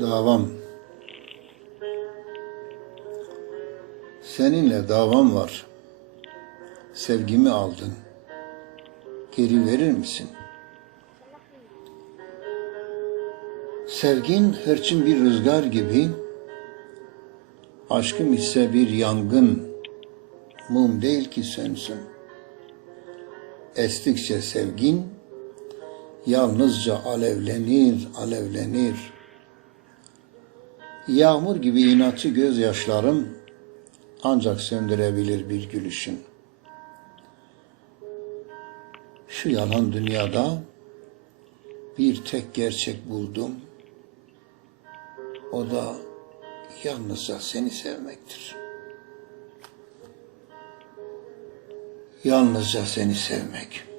Davam. Seninle davam var. Sevgimi aldın. Geri verir misin? Sevgin hırçın bir rüzgar gibi, aşkım ise bir yangın, mum değil ki sönsün. Estikçe sevgin, yalnızca alevlenir, alevlenir. Yağmur gibi inatçı gözyaşlarım, ancak söndürebilir bir gülüşün. Şu yalan dünyada bir tek gerçek buldum. O da yalnızca seni sevmektir. Yalnızca seni sevmek.